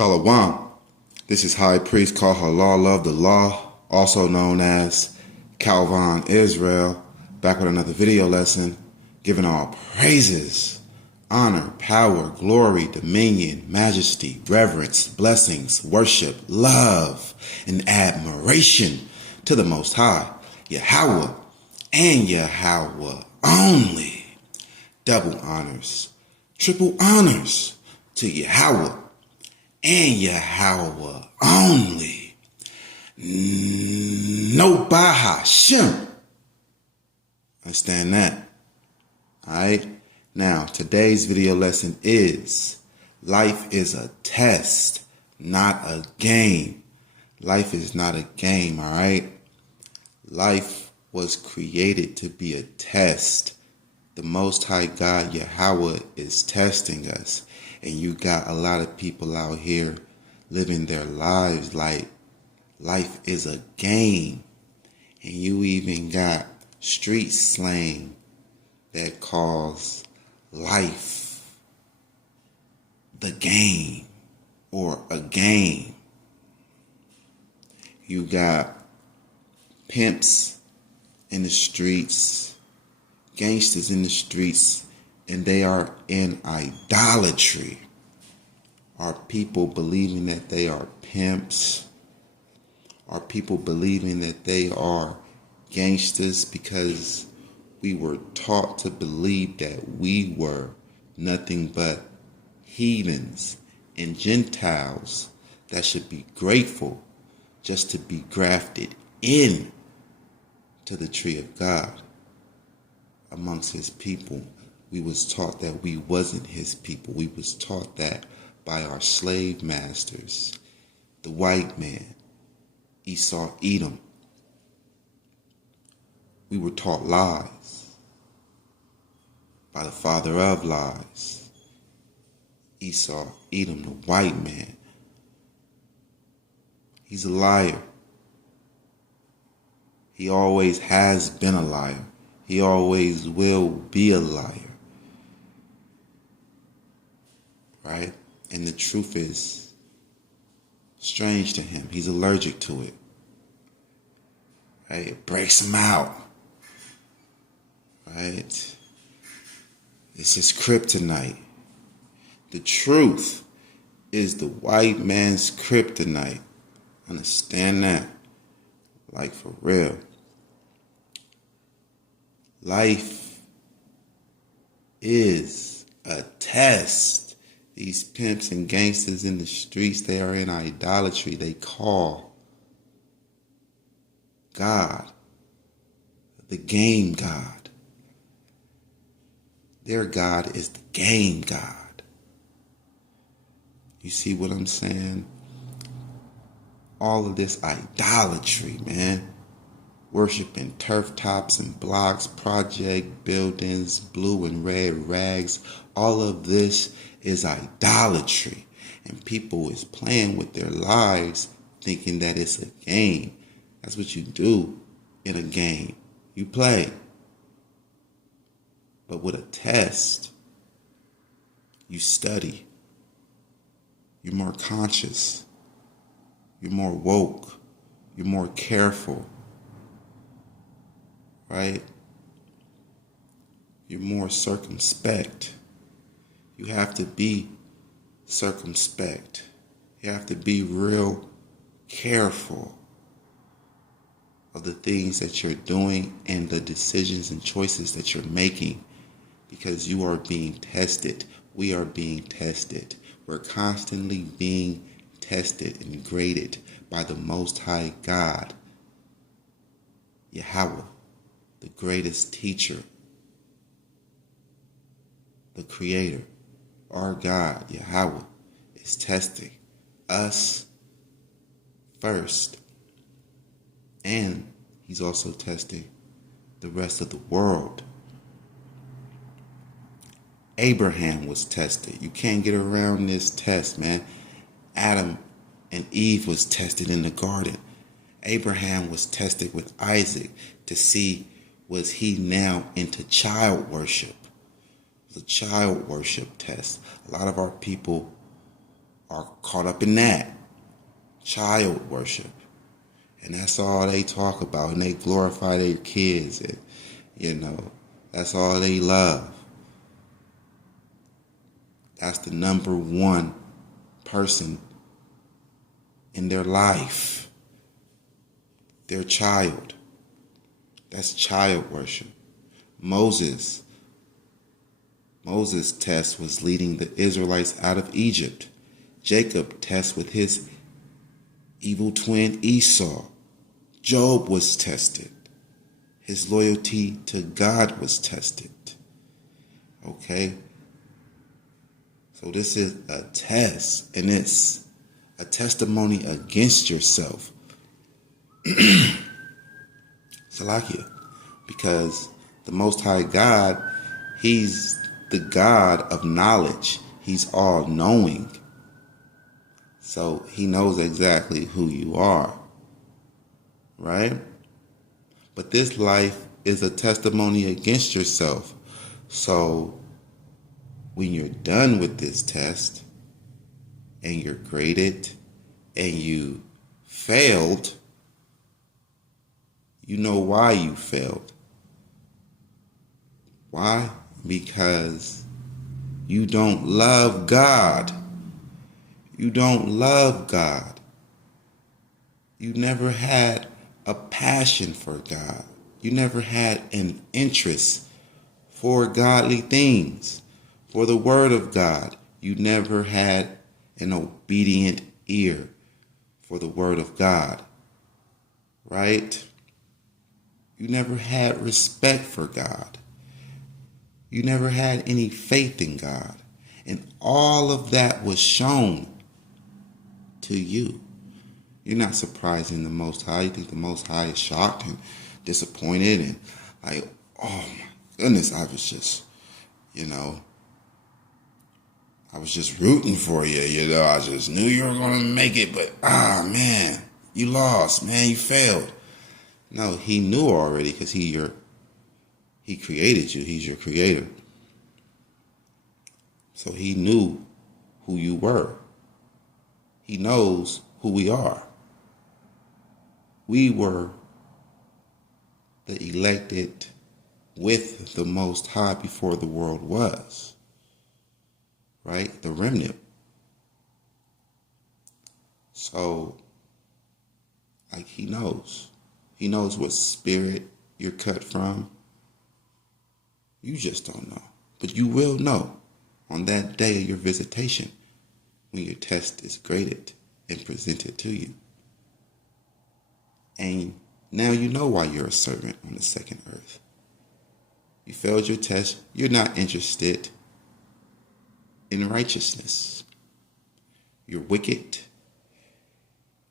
Shalom. This is High Priest Kahalal of the Law, also known as Calvin Israel, back with another video lesson, giving all praises, honor, power, glory, dominion, majesty, reverence, blessings, worship, love, and admiration to the Most High, Yahweh, and Yahweh only. Double honors, triple honors to Yahweh and Yahweh only. No Bahashem. Understand that? Alright? Now, today's video lesson is life is a test, not a game. Life is not a game, alright? Life was created to be a test. The Most High God, Yahweh, is testing us. And you got a lot of people out here living their lives like life is a game. And you even got street slang that calls life the game or a game. You got pimps in the streets, gangsters in the streets, and they are in idolatry. Are people believing that they are pimps? Are people believing that they are gangsters because we were taught to believe that we were nothing but heathens and Gentiles that should be grateful just to be grafted in to the tree of God amongst his people? We was taught that we wasn't his people. We was taught that by our slave masters, the white man, Esau, Edom. We were taught lies by the father of lies, Esau, Edom, the white man. He's a liar. He always has been a liar. He always will be a liar. Right? And the truth is strange to him. He's allergic to it. Right? It breaks him out. Right? It's his kryptonite. The truth is the white man's kryptonite. Understand that? Like, for real. Life is a test. These pimps and gangsters in the streets, they are in idolatry. They call God the game God. Their God is the game God. You see what I'm saying? All of this idolatry, man. Worshiping turf tops and blocks, project buildings, blue and red rags. All of this is idolatry. And people is playing with their lives thinking that it's a game. That's what you do in a game. You play. But with a test, you study. You're more conscious. You're more woke. You're more careful. Right? You're more circumspect. You have to be circumspect. You have to be real careful of the things that you're doing and the decisions and choices that you're making, because you are being tested. We are being tested. We're constantly being tested and graded by the Most High God, Yahweh, the greatest teacher, the creator. Our God, Yahweh, is testing us first. And he's also testing the rest of the world. Abraham was tested. You can't get around this test, man. Adam and Eve was tested in the garden. Abraham was tested with Isaac to see, was he now into child worship? It was a child worship test. A lot of our people are caught up in that. Child worship. And that's all they talk about. And they glorify their kids. And, that's all they love. That's the number one person in their life. Their child. That's child worship. Moses' test was leading the Israelites out of Egypt. Jacob's test with his evil twin Esau. Job was tested. His loyalty to God was tested. Okay? So this is a test, and it's a testimony against yourself. Salakia. Because the Most High God, He's the God of knowledge. He's all-knowing. So He knows exactly who you are. Right? But this life is a testimony against yourself. So when you're done with this test and you're graded and you failed, you know why you failed. Why? Because you don't love God. You don't love God. You never had a passion for God. You never had an interest for godly things, for the word of God. You never had an obedient ear for the word of God, right? You never had respect for God. You never had any faith in God. And all of that was shown to you. You're not surprising the Most High. You think the Most High is shocked and disappointed and like, oh my goodness, I was just, I was just rooting for you, I just knew you were going to make it, but man, you lost, man, you failed. No, He knew already because He created you. He's your creator. So He knew who you were. He knows who we are. We were the elected with the Most High before the world was. Right? The remnant. So, He knows. He knows what spirit you're cut from. You just don't know. But you will know on that day of your visitation when your test is graded and presented to you. And now you know why you're a servant on the second earth. You failed your test. You're not interested in righteousness. You're wicked.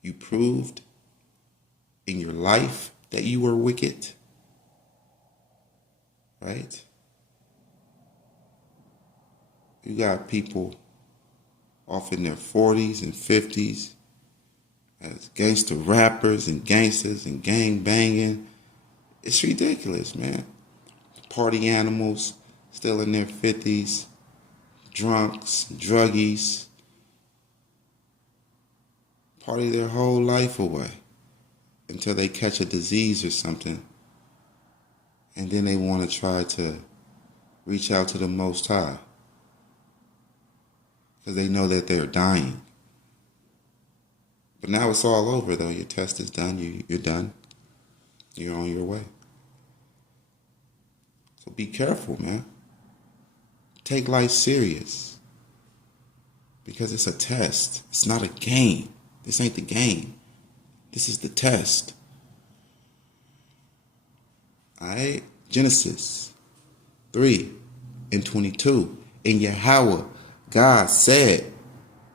You proved in your life that you were wicked. Right? You got people off in their 40s and 50s as gangster rappers and gangsters and gang banging. It's ridiculous, man. Party animals still in their 50s, drunks, druggies, party their whole life away until they catch a disease or something, and then they want to try to reach out to the Most High because they know that they're dying. But now it's all over, though. Your test is done. You're done. You're on your way. So be careful, man. Take life serious. Because it's a test. It's not a game. This ain't the game. This is the test. Alright? Genesis 3:22. And Yahweh, God said,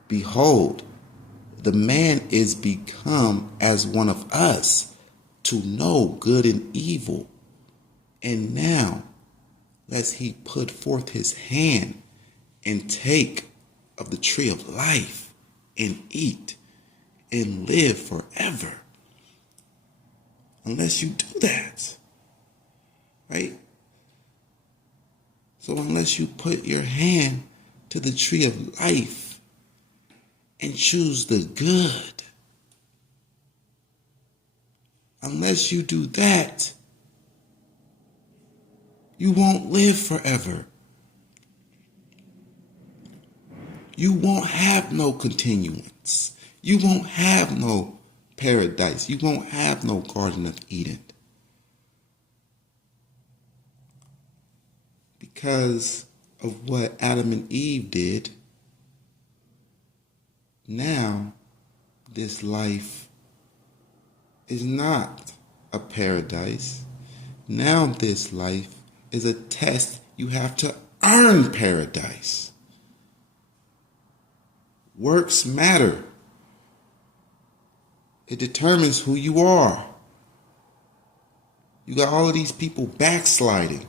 behold, the man is become as one of us to know good and evil. And now, lest he put forth his hand and take of the tree of life and eat and live forever. Unless you do that. Right? So unless you put your hand to the tree of life and choose the good. Unless you do that, you won't live forever. You won't have no continuance. You won't have no paradise. You won't have no Garden of Eden. Because of what Adam and Eve did, now this life is not a paradise. Now this life is a test. You have to earn paradise. Works matter. It determines who you are. You got all of these people backsliding.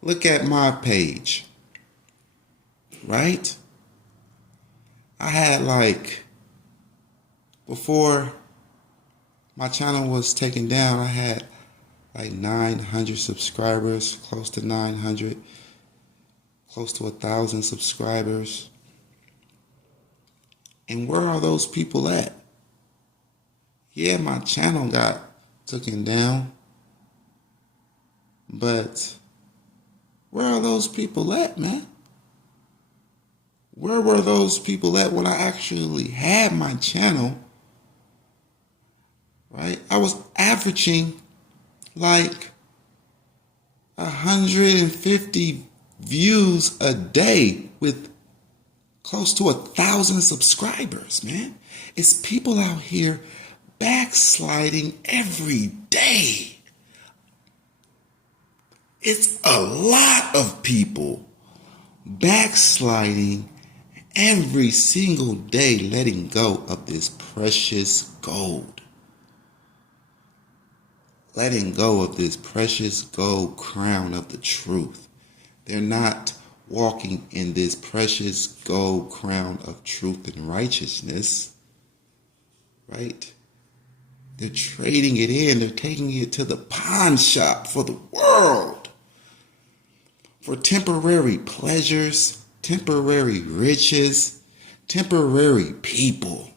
Look at my page. Right? I had before my channel was taken down, I had 900 subscribers, close to 900, close to 1,000 subscribers. And where are those people at? Yeah, my channel got taken down, but where are those people at, man? Where were those people at when I actually had my channel? Right? I was averaging 150 views a day with close to 1,000 subscribers, man. It's people out here backsliding every day. It's a lot of people backsliding every single day, letting go of this precious gold. Letting go of this precious gold crown of the truth. They're not walking in this precious gold crown of truth and righteousness, right? They're trading it in. They're taking it to the pawn shop for the world, for temporary pleasures, temporary riches, temporary people.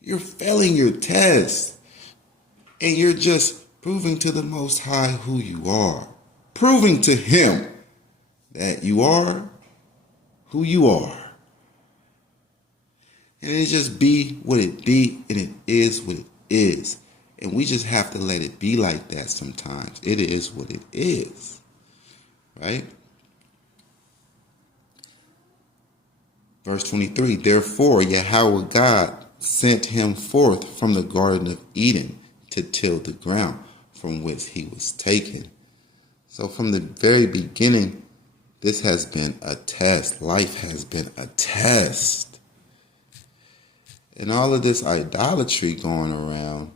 You're failing your test, and you're just proving to the Most High who you are, proving to Him that you are who you are. And it just be what it be, and it is what it is. And we just have to let it be like that sometimes. It is what it is. Right? Verse 23, therefore Yahweh God sent him forth from the Garden of Eden to till the ground from which he was taken. So from the very beginning, this has been a test. Life has been a test. And all of this idolatry going around,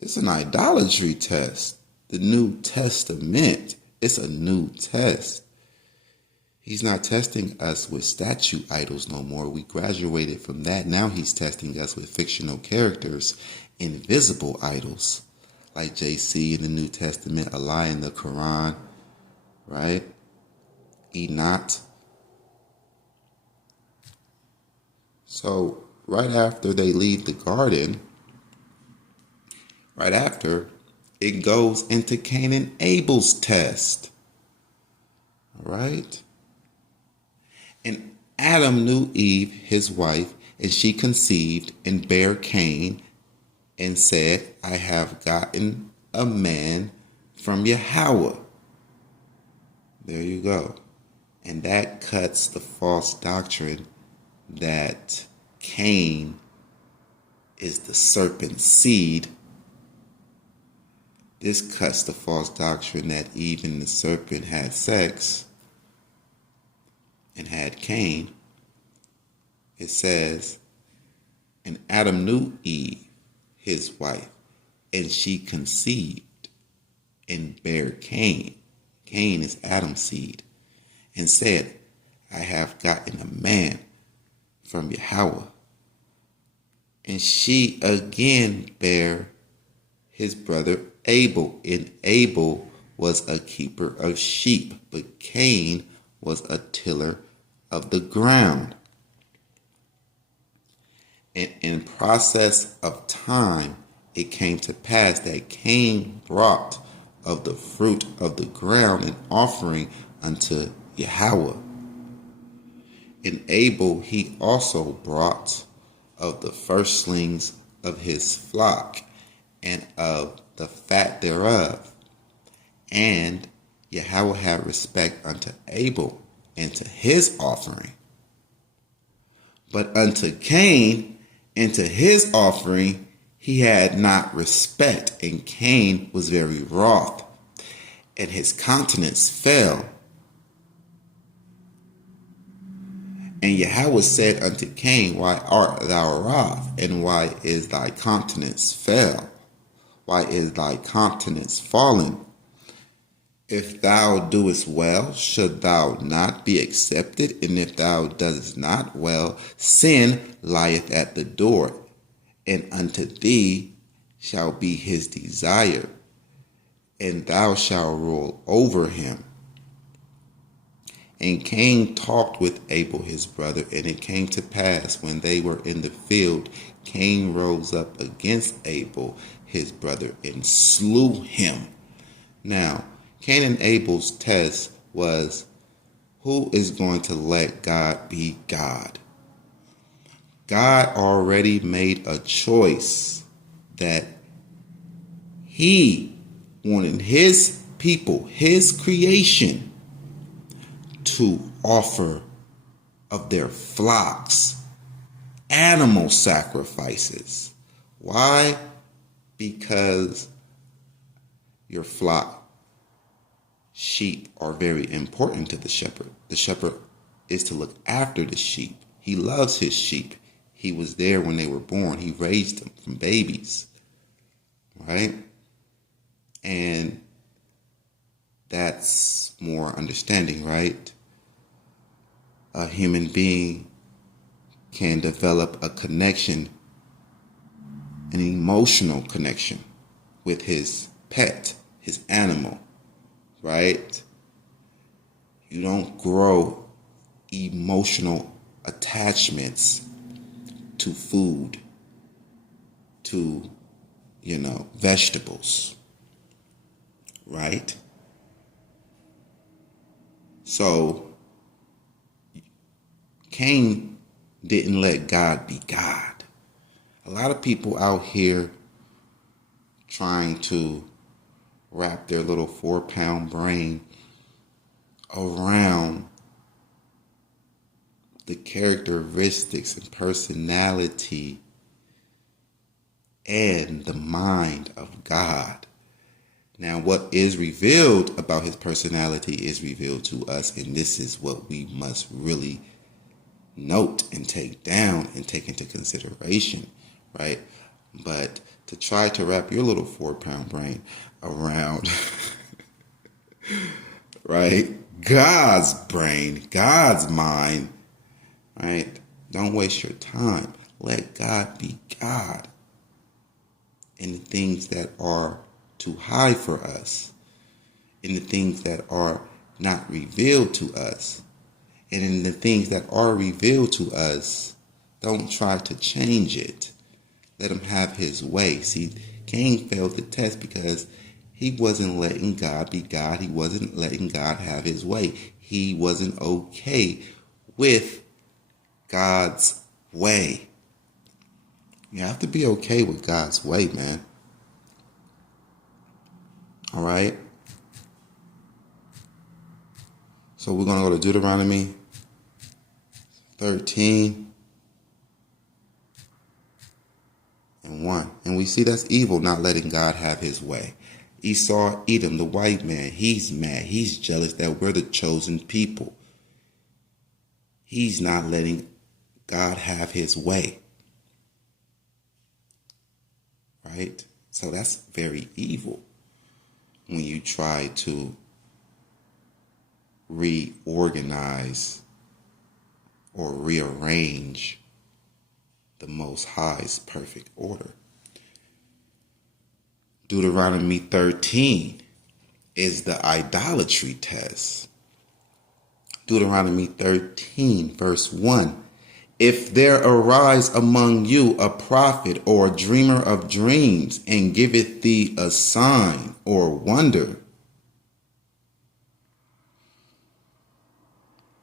it's an idolatry test. The New Testament, it's a new test. He's not testing us with statue idols no more. We graduated from that. Now he's testing us with fictional characters, invisible idols, like JC in the New Testament, Allah in the Quran, right? Enoch. So right after they leave the garden, right after, it goes into Cain and Abel's test. All right? And Adam knew Eve, his wife, and she conceived and bare Cain and said, I have gotten a man from Yahweh. There you go. And that cuts the false doctrine that Cain is the serpent's seed. This cuts the false doctrine that Eve and the serpent had sex and had Cain. It says, and Adam knew Eve, his wife, and she conceived and bare Cain. Cain is Adam's seed. And said, I have gotten a man from Yahweh. And she again bare his brother Abel. And Abel was a keeper of sheep, but Cain was a tiller of the ground. And in process of time, it came to pass that Cain brought of the fruit of the ground an offering unto Yahweh. And Abel he also brought of the firstlings of his flock and of the fat thereof. And Yahweh had respect unto Abel and to his offering. But unto Cain and to his offering he had not respect, and Cain was very wroth, and his countenance fell. And Yahweh said unto Cain, Why art thou wroth, and why is thy countenance fell? Why is thy countenance fallen? If thou doest well, should thou not be accepted? And if thou doest not well, sin lieth at the door, and unto thee shall be his desire, and thou shalt rule over him. And Cain talked with Abel his brother, and it came to pass when they were in the field, Cain rose up against Abel his brother and slew him. Now, Cain and Abel's test was, who is going to let God be God? God already made a choice that he wanted his people, his creation, to offer of their flocks, animal sacrifices. Why? Because your flock, sheep, are very important to the shepherd. The shepherd is to look after the sheep. He loves his sheep. He was there when they were born. He raised them from babies, right? And that's more understanding, right? A human being can develop a connection, an emotional connection with his pet, his animal, right? You don't grow emotional attachments to food, to, vegetables, right? So Cain didn't let God be God. A lot of people out here trying to wrap their little 4-pound brain around the characteristics and personality and the mind of God. Now, what is revealed about his personality is revealed to us, and this is what we must really note and take down and take into consideration, right? But to try to wrap your little 4-pound brain around, right, God's brain, God's mind, right? Don't waste your time. Let God be God in the things that are too high for us, in the things that are not revealed to us, and in the things that are revealed to us, don't try to change it. Let him have his way. See, Cain failed the test because he wasn't letting God be God. He wasn't letting God have his way. He wasn't okay with God's way. You have to be okay with God's way, man. All right? So we're going to go to Deuteronomy 13 and 1. And we see that's evil, not letting God have his way. Esau, Edom, the white man, he's mad. He's jealous that we're the chosen people. He's not letting God have his way. Right? So that's very evil when you try to reorganize or rearrange the Most High's perfect order. Deuteronomy 13 is the idolatry test. Deuteronomy 13, verse 1. If there arise among you a prophet or a dreamer of dreams, and giveth thee a sign or wonder,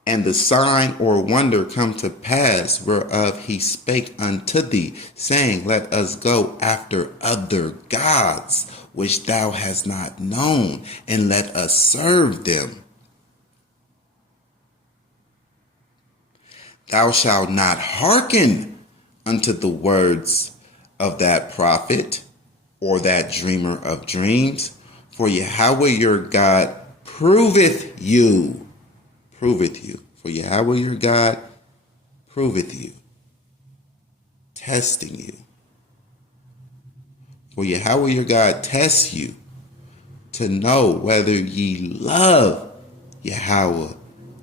and the sign or wonder come to pass whereof he spake unto thee, saying, let us go after other gods, which thou hast not known, and let us serve them. Thou shalt not hearken unto the words of that prophet or that dreamer of dreams, for Yahweh your God proveth you. Proveth you. For Yahweh your God proveth you. Testing you. For Yahweh your God tests you to know whether ye love Yahweh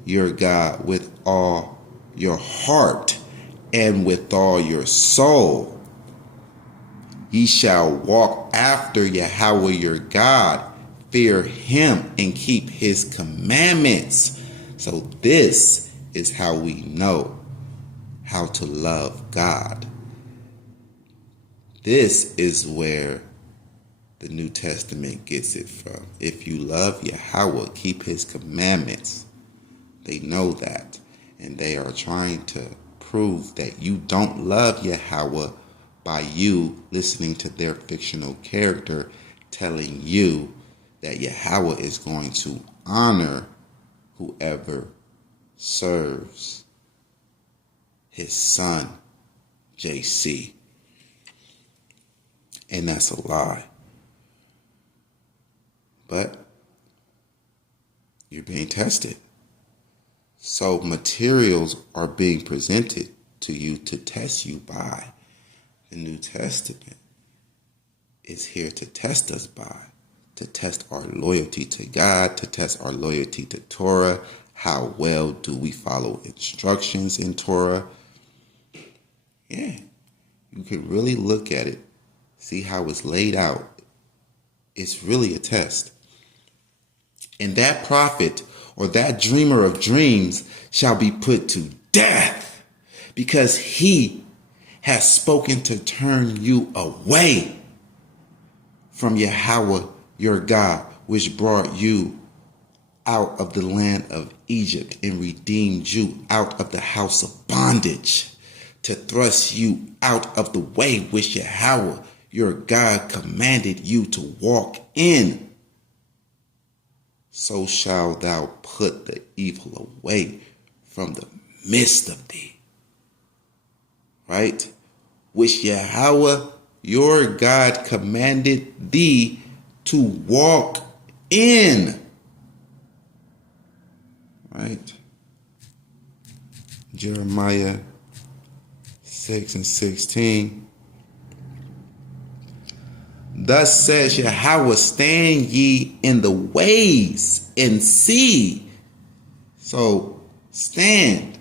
your God with all your heart and with all your soul. Ye shall walk after Yahweh your God, fear him, and keep his commandments. So this is how we know how to love God. This is where the New Testament gets it from. If you love Yahweh, keep his commandments. They know that. And they are trying to prove that you don't love Yahweh by you listening to their fictional character telling you that Yahweh is going to honor whoever serves his son, JC. And that's a lie. But you're being tested. So materials are being presented to you to test you by. The New Testament is here to test us by, to test our loyalty to God, to test our loyalty to Torah. How well do we follow instructions in Torah? Yeah, you can really look at it, see how it's laid out. It's really a test. And that prophet or that dreamer of dreams shall be put to death, because he has spoken to turn you away from Yahweh your God, which brought you out of the land of Egypt and redeemed you out of the house of bondage, to thrust you out of the way which Yahweh your God commanded you to walk in. So shall thou put the evil away from the midst of thee. Right? Which Yahweh your God commanded thee to walk in. Right? Jeremiah 6:16. Thus says Yahweh, stand ye in the ways and see. So stand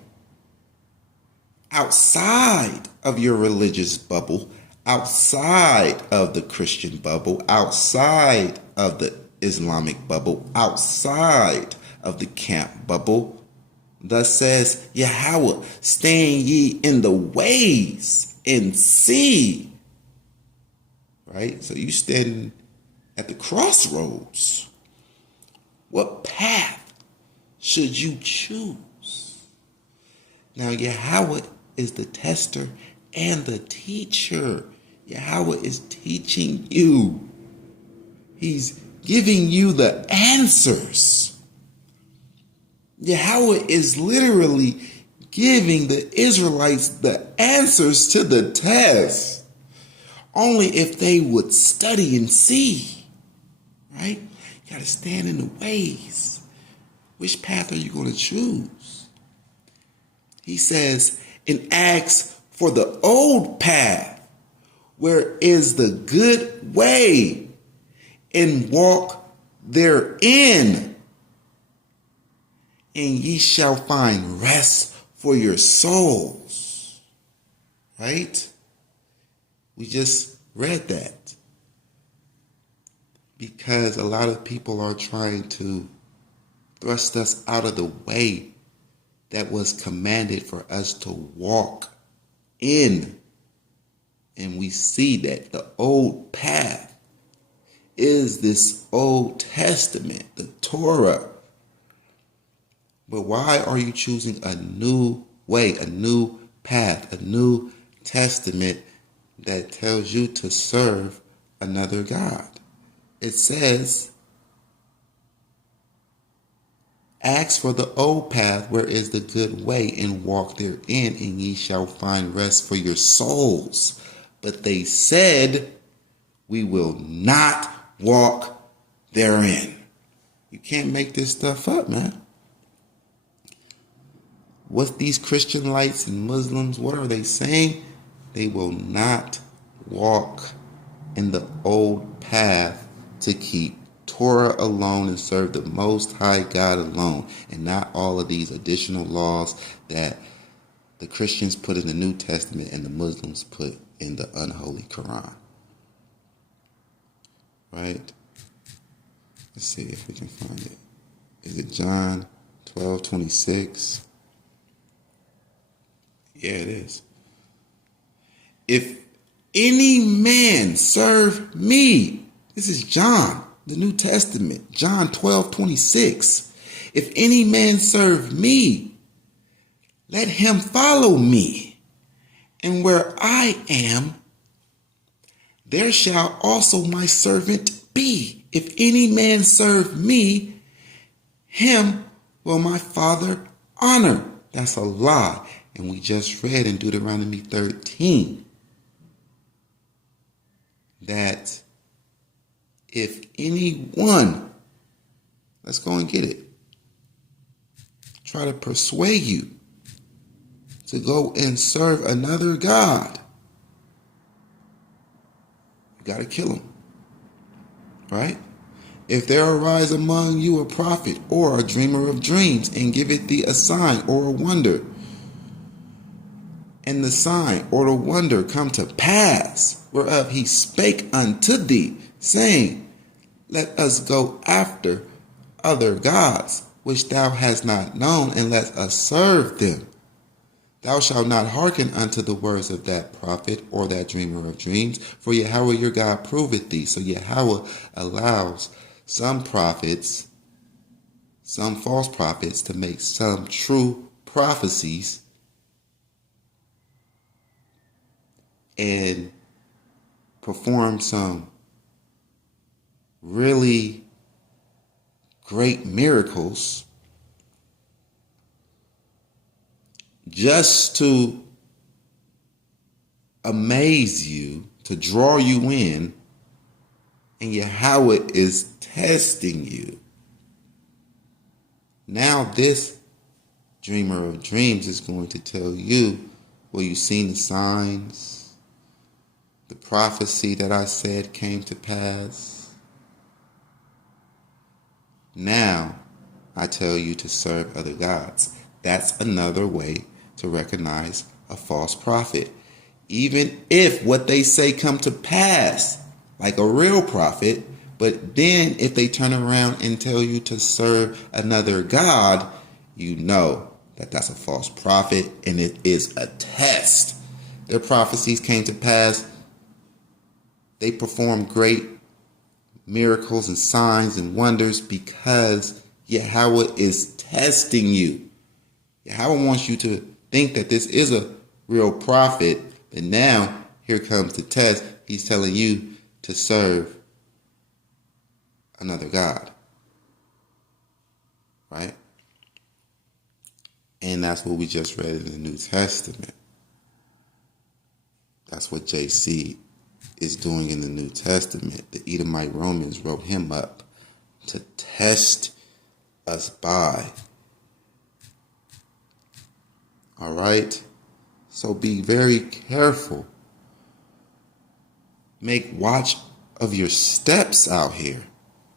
outside of your religious bubble, outside of the Christian bubble, outside of the Islamic bubble, outside of the camp bubble. Thus says Yahweh, stand ye in the ways and see. Right? So you standing at the crossroads. What path should you choose? Now Yahweh is the tester and the teacher. Yahweh is teaching you. He's giving you the answers. Yahweh is literally giving the Israelites the answers to the test. Only if they would study and see, right? You got to stand in the ways. Which path are you going to choose? He says, and asks for the old path, where is the good way, and walk therein, and ye shall find rest for your souls. Right? We just read that. Because a lot of people are trying to thrust us out of the way that was commanded for us to walk in. And we see that the old path is this Old Testament, the Torah. But why are you choosing a new way, a new path, a new testament that tells you to serve another God? It says, ask for the old path where is the good way, and walk therein, and ye shall find rest for your souls. But they said, we will not walk therein. You can't make this stuff up, man. What these Christian lights and Muslims, what are they saying? They will not walk in the old path to keep Torah alone and serve the Most High God alone, and not all of these additional laws that the Christians put in the New Testament and the Muslims put in the unholy Quran. Right? Let's see if we can find it. Is it John 12:26? Yeah, it is. If any man serve me, this is John, the New Testament, John 12:26. If any man serve me, let him follow me. And where I am, there shall also my servant be. If any man serve me, him will my Father honor. That's a lie. And we just read in Deuteronomy 13 that if anyone, let's go and get it, try to persuade you to go and serve another God, you got to kill him. Right? If there arise among you a prophet or a dreamer of dreams, and giveth thee a sign or a wonder, and the sign or the wonder come to pass, whereof he spake unto thee, saying, let us go after other gods, which thou hast not known, and let us serve them. Thou shalt not hearken unto the words of that prophet or that dreamer of dreams, for Yahweh your God proveth thee. So Yahweh allows some prophets, some false prophets, to make some true prophecies and perform some really great miracles just to amaze you, to draw you in, and Yahweh is testing you. Now this dreamer of dreams is going to tell you, well, you've seen the signs, the prophecy that I said came to pass. Now I tell you to serve other gods. That's another way to recognize a false prophet. Even if what they say come to pass, like a real prophet, but then if they turn around and tell you to serve another God, you know that that's a false prophet, and it is a test. Their prophecies came to pass. They performed great miracles and signs and wonders because Yahweh is testing you. Yahweh wants you to think that this is a real prophet, and now here comes the test. He's telling you to serve another God. Right? And that's what we just read in the New Testament. That's what JC is doing in the New Testament. The Edomite Romans wrote him up to test us by. All right? So be very careful. Make watch of your steps out here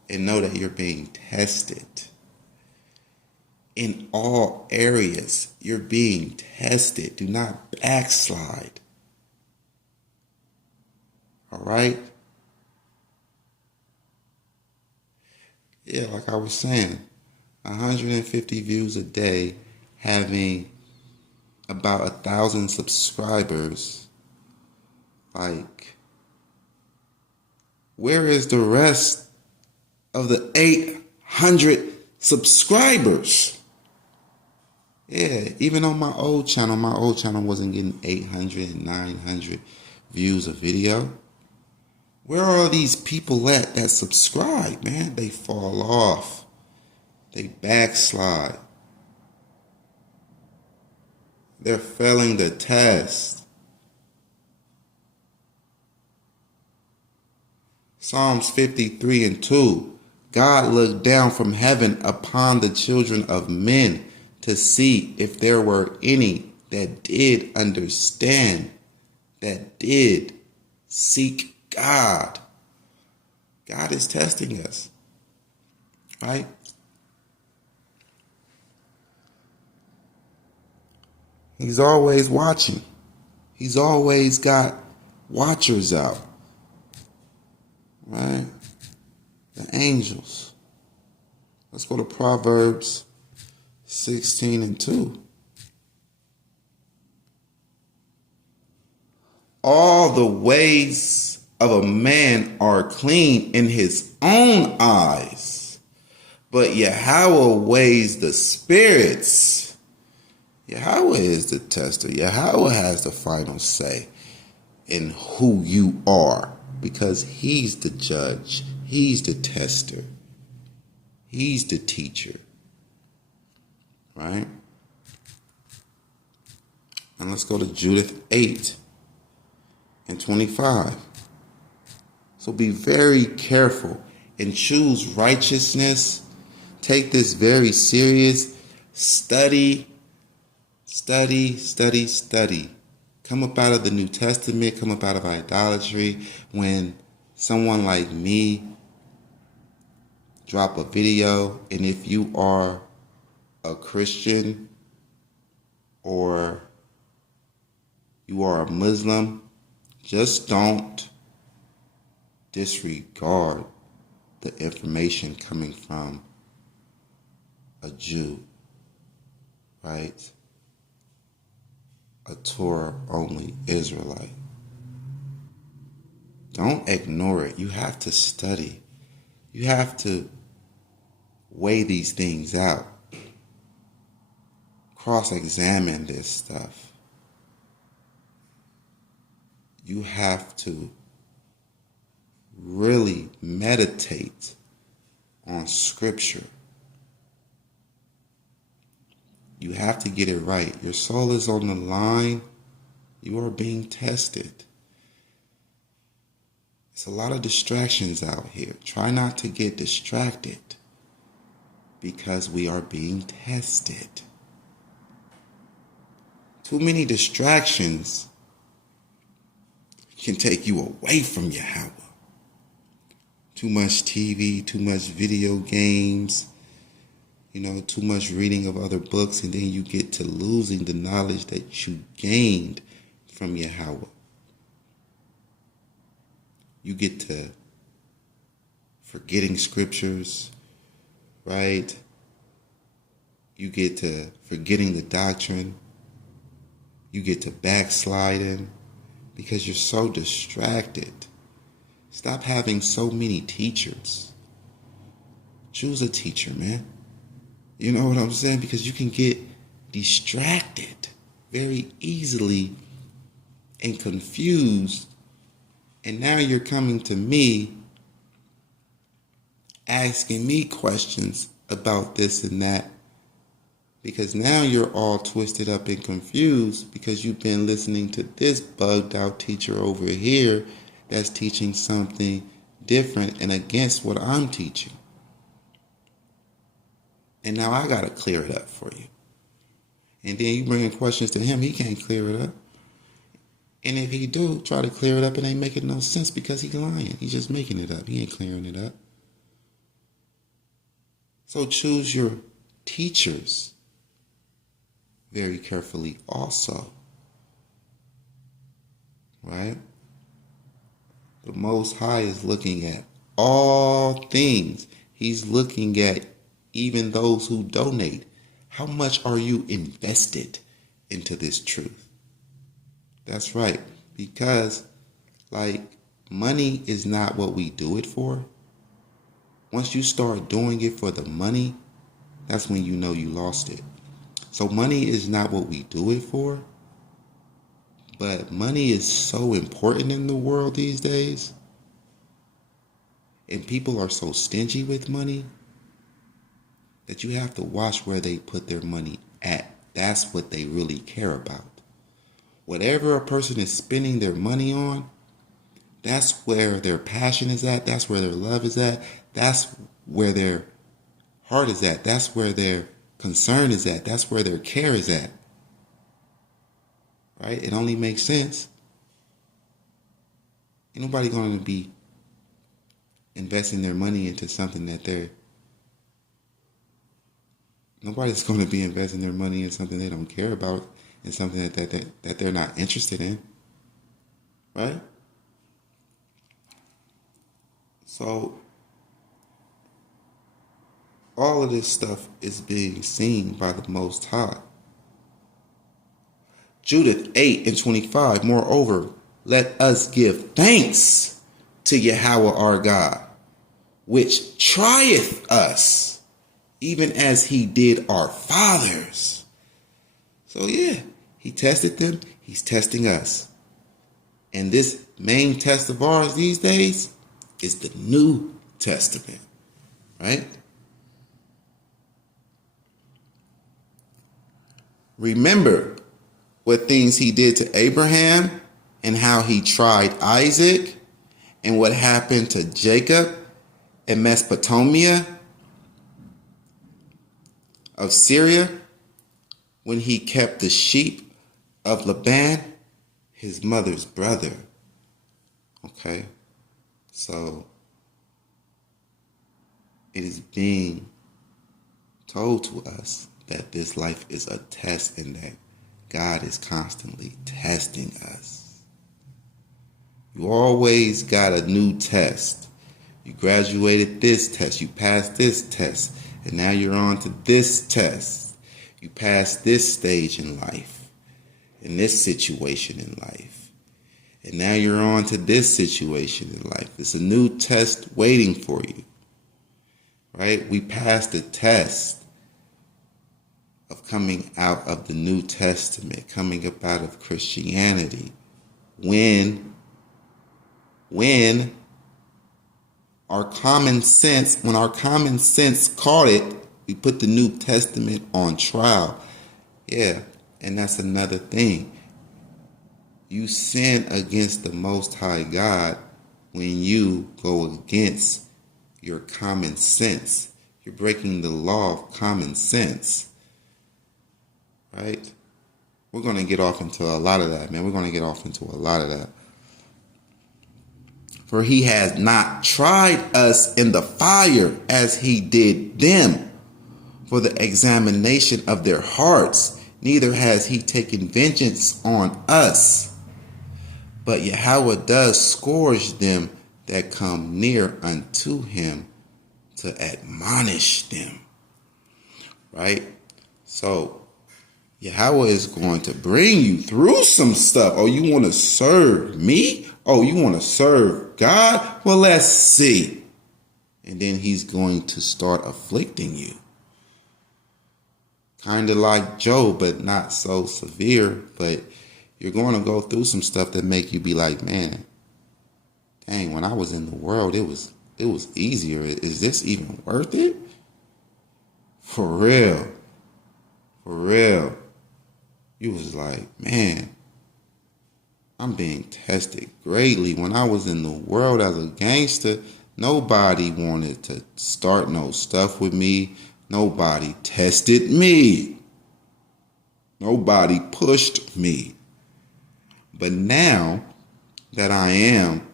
and know that you're being tested. In all areas, you're being tested. Do not backslide. All right? Yeah, like I was saying, 150 views a day having about 1,000 subscribers. Like, where is the rest of the 800 subscribers? Yeah, even on my old channel wasn't getting 800 and 900 views a video. Where are all these people at that subscribe, man? They fall off. They backslide. They're failing the test. Psalms 53:2. God looked down from heaven upon the children of men to see if there were any that did understand, that did seek God. God is testing us, right? He's always watching. He's always got watchers out, right? The angels. Let's go to Proverbs 16:2. All the ways of a man are clean in his own eyes, but Yahweh weighs the spirits. Yahweh is the tester. Yahweh has the final say in who you are, because he's the judge. He's the tester. He's the teacher. Right? And let's go to Judith 8:25. So be very careful and choose righteousness. Take this very serious. Study. Come up out of the New Testament. Come up out of idolatry. When someone like me drop a video, and if you are a Christian or you are a Muslim, just don't disregard the information coming from a Jew, right? A Torah-only Israelite. Don't ignore it. You have to study. You have to weigh these things out. Cross-examine this stuff. You have to really meditate on Scripture. You have to get it right. Your soul is on the line. You are being tested. There's a lot of distractions out here. Try not to get distracted because we are being tested. Too many distractions can take you away from Yahweh. Too much TV, too much video games, too much reading of other books, and then you get to losing the knowledge that you gained from Yahweh. You get to forgetting scriptures, right? You get to forgetting the doctrine. You get to backsliding because you're so distracted. Stop having so many teachers. Choose a teacher, man. You know what I'm saying? Because you can get distracted very easily and confused. And now you're coming to me, asking me questions about this and that. Because now you're all twisted up and confused because you've been listening to this bugged out teacher over here that's teaching something different and against what I'm teaching. And now I got to clear it up for you. And then you bring in questions to him, he can't clear it up. And if he do try to clear it up, it ain't making no sense because he's lying. He's just making it up. He ain't clearing it up. So choose your teachers very carefully also. Right? The Most High is looking at all things. He's looking at even those who donate. How much are you invested into this truth? That's right. Because, like, money is not what we do it for. Once you start doing it for the money, that's when you know you lost it. So money is not what we do it for. But money is so important in the world these days. And people are so stingy with money that you have to watch where they put their money at. That's what they really care about. Whatever a person is spending their money on, that's where their passion is at. That's where their love is at. That's where their heart is at. That's where their concern is at. That's where their care is at. Right? It only makes sense. Ain't nobody going to be investing their money into something that nobody's going to be investing their money in something they don't care about, and something that they're not interested in. Right? So all of this stuff is being seen by the Most High. Judith 8:25, moreover, let us give thanks to Yahweh our God, which trieth us, even as he did our fathers. So yeah, he tested them, he's testing us. And this main test of ours these days is the New Testament, right? Remember what things he did to Abraham and how he tried Isaac and what happened to Jacob in Mesopotamia of Syria when he kept the sheep of Laban, his mother's brother. Okay, so it is being told to us that this life is a test and that God is constantly testing us. You always got a new test. You graduated this test, you passed this test, and now you're on to this test. You passed this stage in life, in this situation in life, and now you're on to this situation in life. It's a new test waiting for you, right? We passed the test of coming out of the New Testament, coming up out of Christianity, when our common sense caught it, we put the New Testament on trial. Yeah, and that's another thing. You sin against the Most High God when you go against your common sense. You're breaking the law of common sense. Right? We're going to get off into a lot of that, man. We're going to get off into a lot of that. For he has not tried us in the fire as he did them for the examination of their hearts. Neither has he taken vengeance on us. But Yahweh does scourge them that come near unto him to admonish them. Right? So Yahweh is going to bring you through some stuff. Oh, you want to serve me? Oh, you want to serve God? Well, let's see. And then he's going to start afflicting you. Kind of like Job, but not so severe. But you're going to go through some stuff that make you be like, man, dang, when I was in the world, it was easier. Is this even worth it? For real. For real. You was like, man, I'm being tested greatly. When I was in the world as a gangster, nobody wanted to start no stuff with me. Nobody tested me. Nobody pushed me. But now that I am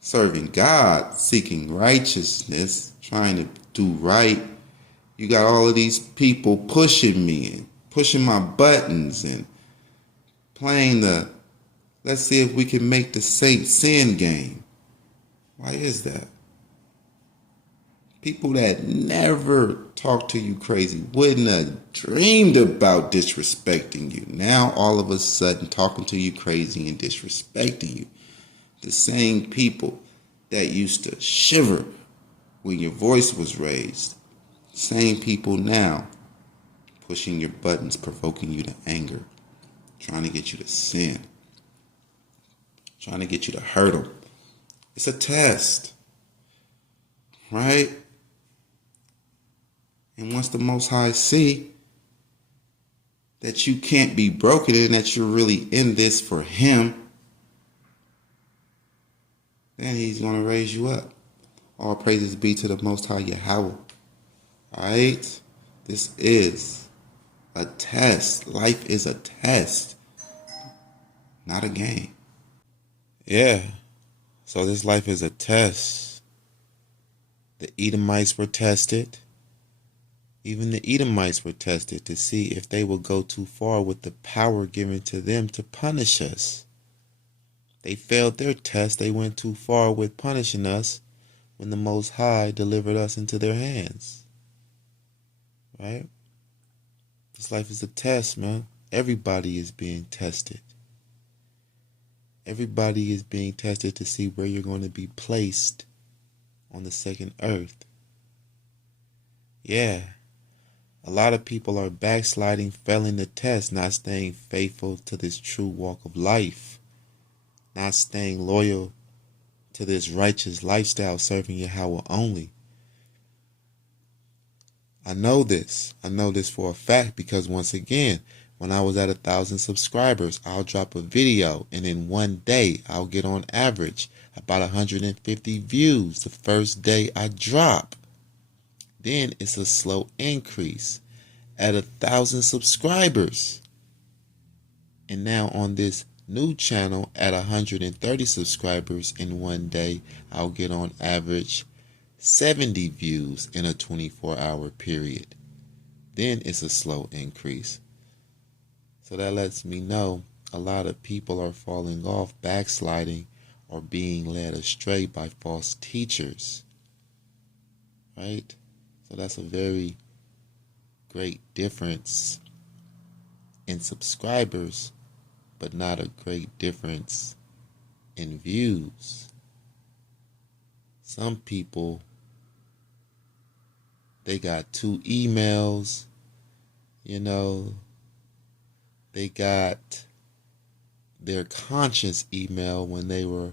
serving God, seeking righteousness, trying to do right, you got all of these people pushing me and pushing my buttons and playing the let's see if we can make the Saint sin game. Why is that? People that never talked to you crazy, wouldn't have dreamed about disrespecting you. Now all of a sudden talking to you crazy and disrespecting you. The same people that used to shiver when your voice was raised. Same people now pushing your buttons, provoking you to anger, trying to get you to sin, trying to get you to hurt them. It's a test, right? And once the Most High see that you can't be broken and that you're really in this for Him, then He's going to raise you up. All praises be to the Most High Yahweh. Alright? This is a test. Life is a test, not a game. Yeah. So this life is a test. The Edomites were tested. Even the Edomites were tested to see if they would go too far with the power given to them to punish us. They failed their test. They went too far with punishing us when the Most High delivered us into their hands. Right? This life is a test, man. Everybody is being tested. Everybody is being tested to see where you're going to be placed on the second earth. Yeah. A lot of people are backsliding, failing the test, not staying faithful to this true walk of life, not staying loyal to this righteous lifestyle, serving Yahweh only. I know this for a fact because once again, when I was at 1,000 subscribers, I'll drop a video and in one day I'll get on average about 150 views the first day I drop. Then it's a slow increase at 1,000 subscribers. And now on this new channel at 130 subscribers in one day, I'll get on average 70 views in a 24-hour period. Then it's a slow increase. So that lets me know a lot of people are falling off, backsliding, or being led astray by false teachers. Right? So that's a very great difference in subscribers, but not a great difference in views. Some people, they got 2 emails, they got their conscious email when they were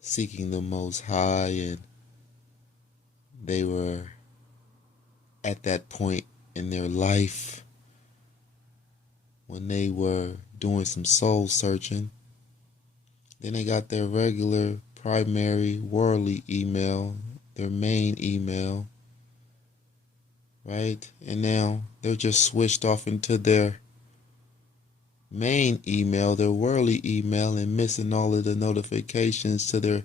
seeking the Most High and they were at that point in their life when they were doing some soul searching. Then they got their regular primary worldly email, their main email, right? And now they're just switched off into their main email, their worldly email, and missing all of the notifications to their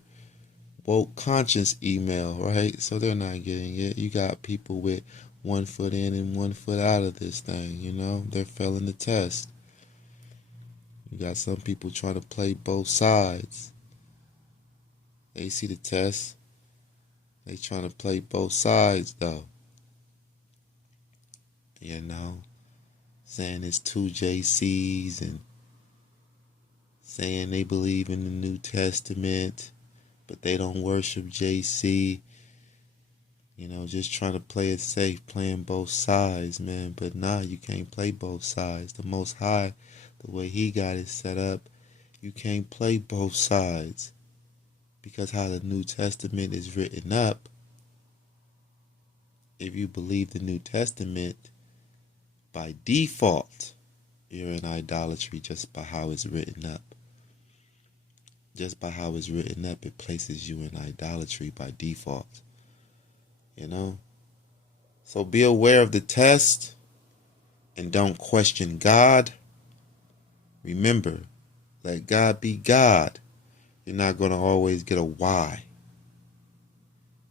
woke conscience email, right? So they're not getting it. You got people with 1 foot in and 1 foot out of this thing, they're failing the test. You got some people trying to play both sides. They see the test. They trying to play both sides though. Saying it's 2 JCs and saying they believe in the New Testament, but they don't worship JC. Just trying to play it safe, playing both sides, man. But nah, you can't play both sides. The Most High, the way He got it set up, you can't play both sides. Because how the New Testament is written up, if you believe the New Testament, by default, you're in idolatry just by how it's written up. Just by how it's written up, it places you in idolatry by default. So be aware of the test and don't question God. Remember, let God be God. You're not going to always get a why.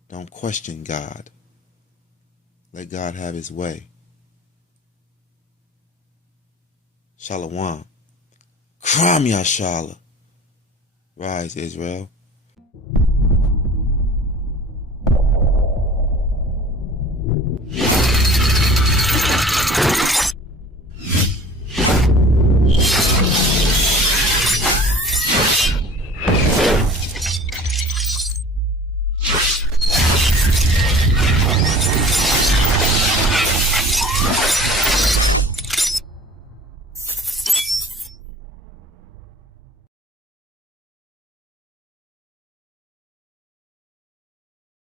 Don't question God. Let God have His way. Shalom. Kram Yashala. Rise, Israel.